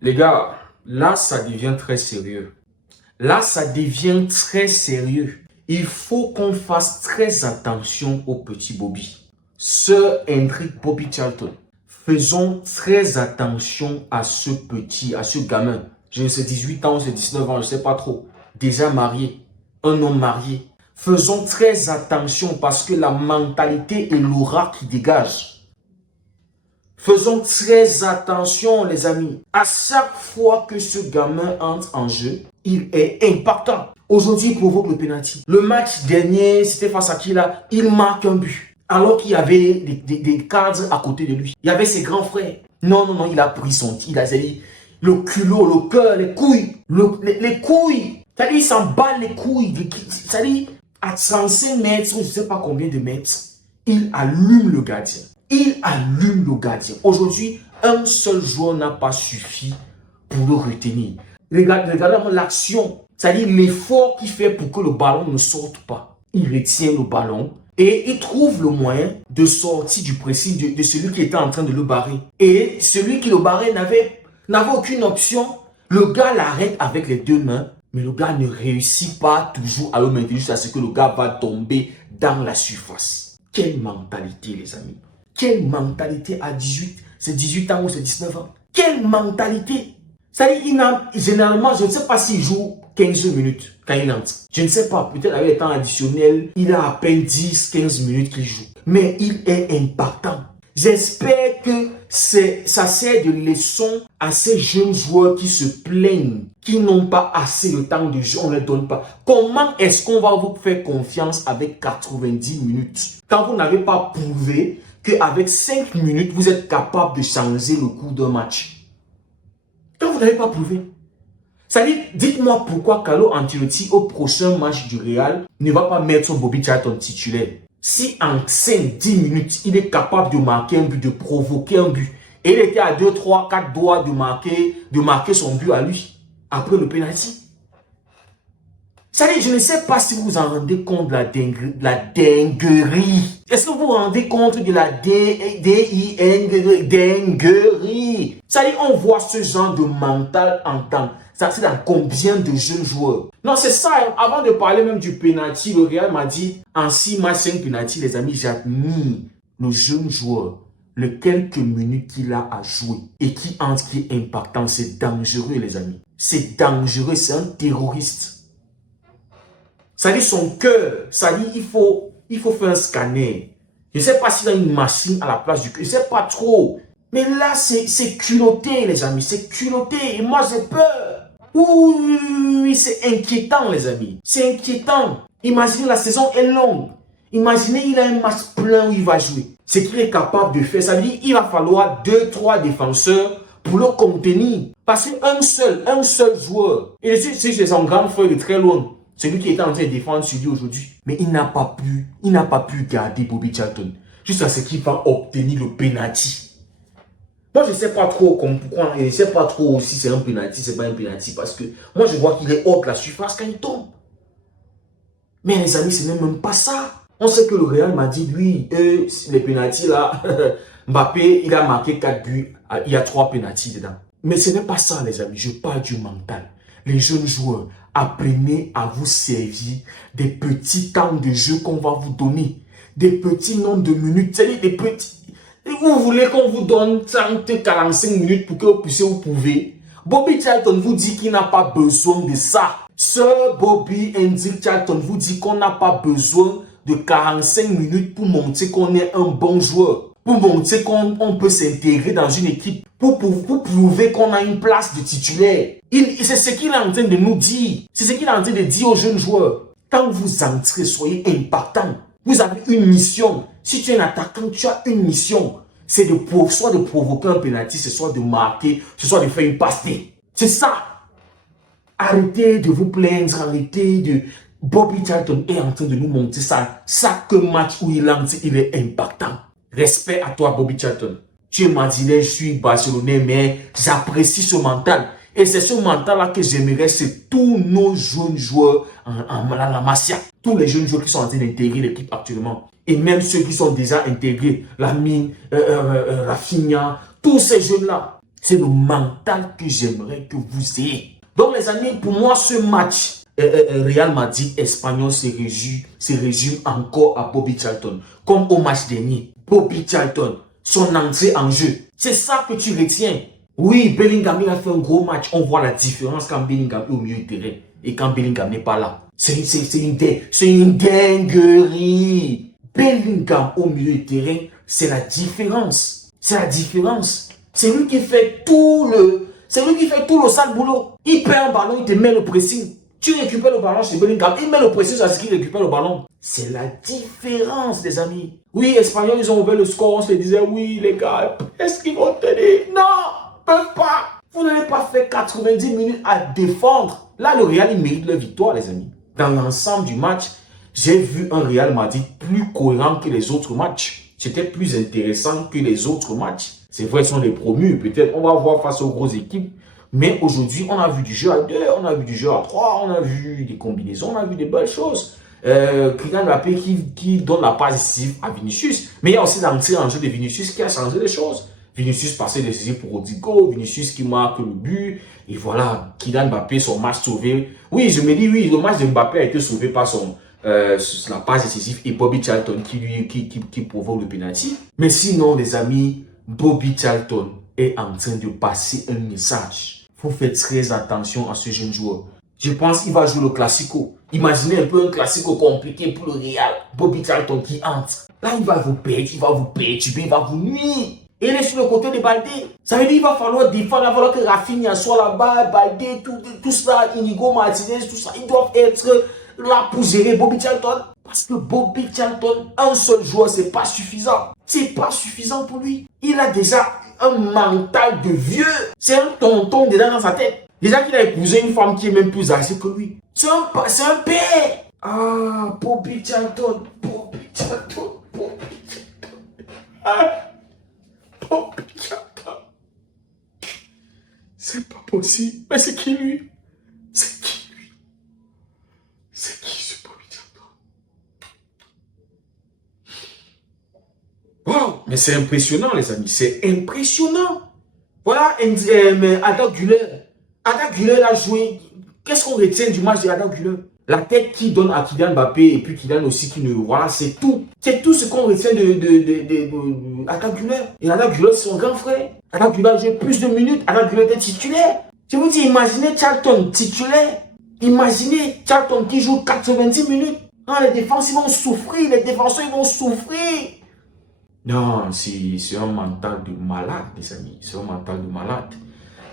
Les gars, là, ça devient très sérieux. Là, ça devient très sérieux. Il faut qu'on fasse très attention au petit Bobby. Sir Hendrik Bobby Charlton. Faisons très attention à ce petit, à ce gamin. Je ne sais, 18 ans, c'est 19 ans, je ne sais pas trop. Déjà marié, un homme marié. Faisons très attention parce que la mentalité et l'aura qui dégage. Faisons très attention, les amis. À chaque fois que ce gamin entre en jeu, il est impactant. Aujourd'hui, il provoque le penalty. Le match dernier, c'était face à qui là? Il marque un but. Alors qu'il y avait des cadres à côté de lui. Il y avait ses grands frères. Non, non, non, il a pris son tir. Il a dit le culot, le cœur, les couilles. Les couilles. C'est-à-dire, il s'en bat les couilles. C'est-à-dire, à 35 mètres, je ne sais pas combien de mètres, il allume le gardien. Il allume le gardien. Aujourd'hui, un seul joueur n'a pas suffi pour le retenir. Regardez l'action, c'est-à-dire l'effort qu'il fait pour que le ballon ne sorte pas. Il retient le ballon et il trouve le moyen de sortir du pressing de celui qui était en train de le barrer. Et celui qui le barrait n'avait aucune option. Le gars l'arrête avec les deux mains, mais le gars ne réussit pas toujours à le maintenir jusqu'à ce que le gars va tomber dans la surface. Quelle mentalité, les amis! Quelle mentalité à 18, c'est 18 ans ou c'est 19 ans? Quelle mentalité! C'est-à-dire, généralement, je ne sais pas s'il joue 15 minutes quand il entre. Je ne sais pas, peut-être avec les temps additionnels, il a à peine 10-15 minutes qu'il joue. Mais il est impactant. J'espère que ça sert de leçon à ces jeunes joueurs qui se plaignent, qui n'ont pas assez de temps de jeu, on ne les donne pas. Comment est-ce qu'on va vous faire confiance avec 90 minutes quand vous n'avez pas prouvé qu'avec 5 minutes, vous êtes capable de changer le cours d'un match? Quand vous n'avez pas prouvé. C'est-à-dire, dites-moi pourquoi Carlo Ancelotti, au prochain match du Real, ne va pas mettre Bobby Charlton titulaire. Si en 5-10 minutes, il est capable de marquer un but, de provoquer un but, et il était à 2, 3, 4 doigts de marquer son but à lui, après le penalty. C'est-à-dire, je ne sais pas si vous vous en rendez compte de la dinguerie. Est-ce que vous vous rendez compte de la dinguerie? C'est-à-dire, on voit ce genre de mental en temps. Ça, c'est dans combien de jeunes joueurs? Non, c'est ça. Hein. Avant de parler même du penalty, le Real m'a dit, en 6 matchs, 5 penalty, les amis, j'admire le jeune joueur. Les quelques minutes qu'il a à jouer et qui entre, qui est impactant, c'est dangereux, les amis. C'est dangereux, c'est un terroriste. Ça dit son cœur, ça dit il faut faire un scanner. Je ne sais pas s'il a une machine à la place du cœur, je ne sais pas trop. Mais là, c'est culotté, les amis, c'est culotté. Et moi, j'ai peur. Oui, c'est inquiétant, les amis. C'est inquiétant. Imaginez, la saison est longue. Imaginez, il a un match plein où il va jouer. Ce qu'il est capable de faire, ça veut dire qu'il va falloir 2-3 défenseurs pour le contenir. Parce qu'un seul joueur, et c'est son grand frère de très loin. Celui qui était en train de défendre sur lui aujourd'hui. Mais il n'a pas pu garder Bobby Charlton. Jusqu'à ce qu'il va obtenir le penalty. Moi, je ne sais pas trop pourquoi. Et je ne sais pas trop si c'est un penalty, c'est pas un penalty. Parce que moi, je vois qu'il est hors de la surface quand il tombe. Mais les amis, ce n'est même pas ça. On sait que le Real m'a dit, lui, les penaltys là, Mbappé, il a marqué 4 buts. Il y a 3 penaltys dedans. Mais ce n'est pas ça, les amis. Je parle du mental. Les jeunes joueurs, apprenez à vous servir des petits temps de jeu qu'on va vous donner. Des petits nombres de minutes. C'est-à-dire des petits... Vous voulez qu'on vous donne 30-45 minutes pour que vous puissiez vous prouver. Bobby Charlton vous dit qu'il n'a pas besoin de ça. Sir Bobby Hendrik Charlton vous dit qu'on n'a pas besoin de 45 minutes pour montrer qu'on est un bon joueur. Pour montrer qu'on peut s'intégrer dans une équipe. Pour prouver qu'on a une place de titulaire. C'est ce qu'il est en train de nous dire. C'est ce qu'il est en train de dire aux jeunes joueurs. Quand vous entrez, soyez impactant. Vous avez une mission. Si tu es un attaquant, tu as une mission. C'est soit de provoquer un penalty, c'est soit de marquer, c'est soit de faire une passe. C'est ça. Arrêtez de vous plaindre, arrêtez de... Bobby Charlton est en train de nous montrer ça. Chaque match où il entre, il est impactant. Respect à toi, Bobby Charlton. Tu es madrilène, je suis barcelonais, mais j'apprécie ce mental. Et c'est ce mental-là que j'aimerais, c'est tous nos jeunes joueurs en la Masia. Tous les jeunes joueurs qui sont en train d'intégrer l'équipe actuellement. Et même ceux qui sont déjà intégrés, Lamine, Rafinha, tous ces jeunes-là. C'est le mental que j'aimerais que vous ayez. Donc les amis, pour moi, ce match Real Madrid-Espagnol se résume encore à Bobby Charlton. Comme au match dernier. Bobby Charlton, son entrée en jeu. C'est ça que tu retiens. Oui, Bellingham il a fait un gros match. On voit la différence quand Bellingham est au milieu du terrain et quand Bellingham n'est pas là. C'est une dinguerie. Bellingham au milieu du terrain, c'est la différence. C'est la différence. C'est lui qui fait tout le sale boulot. Il perd un ballon, il te met le pressing. Tu récupères le ballon chez Bellingham, il met le pressing sur ce qu'il récupère le ballon. C'est la différence, les amis. Oui, Espagnols, ils ont ouvert le score. On se disait, oui, les gars, est-ce qu'ils vont tenir? Non, ils ne peuvent pas. Vous n'avez pas fait 90 minutes à défendre. Là, le Real, il mérite la victoire, les amis. Dans l'ensemble du match, j'ai vu un Real Madrid plus cohérent que les autres matchs. C'était plus intéressant que les autres matchs. C'est vrai, ils sont les promus. Peut-être on va voir face aux grosses équipes. Mais aujourd'hui, on a vu du jeu à 2, on a vu du jeu à 3, on a vu des combinaisons, on a vu des belles choses. Kylian Mbappé qui donne la passe décisive à Vinicius. Mais il y a aussi l'entrée en jeu de Vinicius qui a changé les choses. Vinicius passé décisif pour Rodrigo, Vinicius qui marque le but. Et voilà, Kylian Mbappé, son match sauvé. Oui, je me dis, oui, le match de Mbappé a été sauvé par la passe décisive et Bobby Charlton qui provoque le penalty. Mais sinon, les amis, Bobby Charlton est en train de passer un message. Il faut faire très attention à ce jeune joueur. Je pense qu'il va jouer le Classico. Imaginez un peu un Classico compliqué pour le Real. Bobby Charlton qui entre. Là, il va vous perdre, il va vous perturber, il va vous nuire. Et il est sur le côté de Baldé. Ça veut dire qu'il va falloir défendre, il va falloir que Rafinha soit là-bas, Baldé, tout ça, Inigo Martinez, tout ça. Ils doivent être là pour gérer Bobby Charlton. Parce que Bobby Charlton, un seul joueur, c'est pas suffisant. C'est pas suffisant pour lui. Il a déjà un mental de vieux. C'est un tonton dedans dans sa tête. Déjà qu'il a épousé une femme qui est même plus âgée que lui. C'est un père. Ah, Bobby Charlton. Bobby Charlton. Bobby Charlton. Ah, Bobby Charlton. C'est pas possible. Mais c'est qui lui? C'est qui lui? C'est qui ce Bobby Charlton? Wow, mais c'est impressionnant, les amis. C'est impressionnant. Voilà, mais Ada Güler. Ada Güler a joué. Qu'est-ce qu'on retient du match de Ada Güler? La tête qui donne à Kylian Mbappé et puis Kylian aussi qui ne... Voilà, c'est tout. C'est tout ce qu'on retient de Ada Güler. Et Ada Güler, c'est son grand frère. Ada Güler a joué plus de minutes. Ada Güler était titulaire. Je vous dis, imaginez Charlton titulaire. Imaginez Charlton qui joue 90 minutes. Ah, les défenses, ils vont souffrir. Les défenseurs, ils vont souffrir. Non, c'est un mental de malade, les amis. C'est un mental de malade.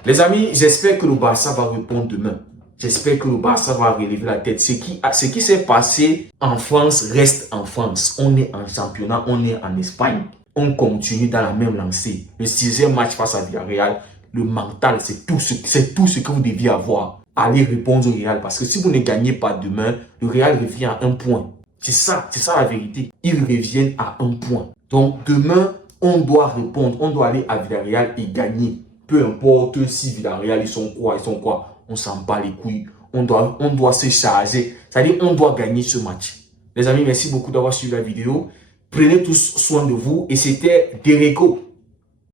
Les amis, j'espère que le Barça va répondre demain. J'espère que le Barça va relever la tête. Ce qui s'est passé en France reste en France. On est en championnat, on est en Espagne. On continue dans la même lancée. Le 6e match face à Villarreal, le mental, c'est tout ce que vous deviez avoir. Allez répondre au Real. Parce que si vous ne gagnez pas demain, le Real revient à 1 point. C'est ça la vérité. Ils reviennent à 1 point. Donc demain, on doit répondre. On doit aller à Villarreal et gagner. Peu importe si Villarreal, ils sont quoi. On s'en bat les couilles. On doit se charger. C'est-à-dire, on doit gagner ce match. Les amis, merci beaucoup d'avoir suivi la vidéo. Prenez tous soin de vous. Et c'était Dereko.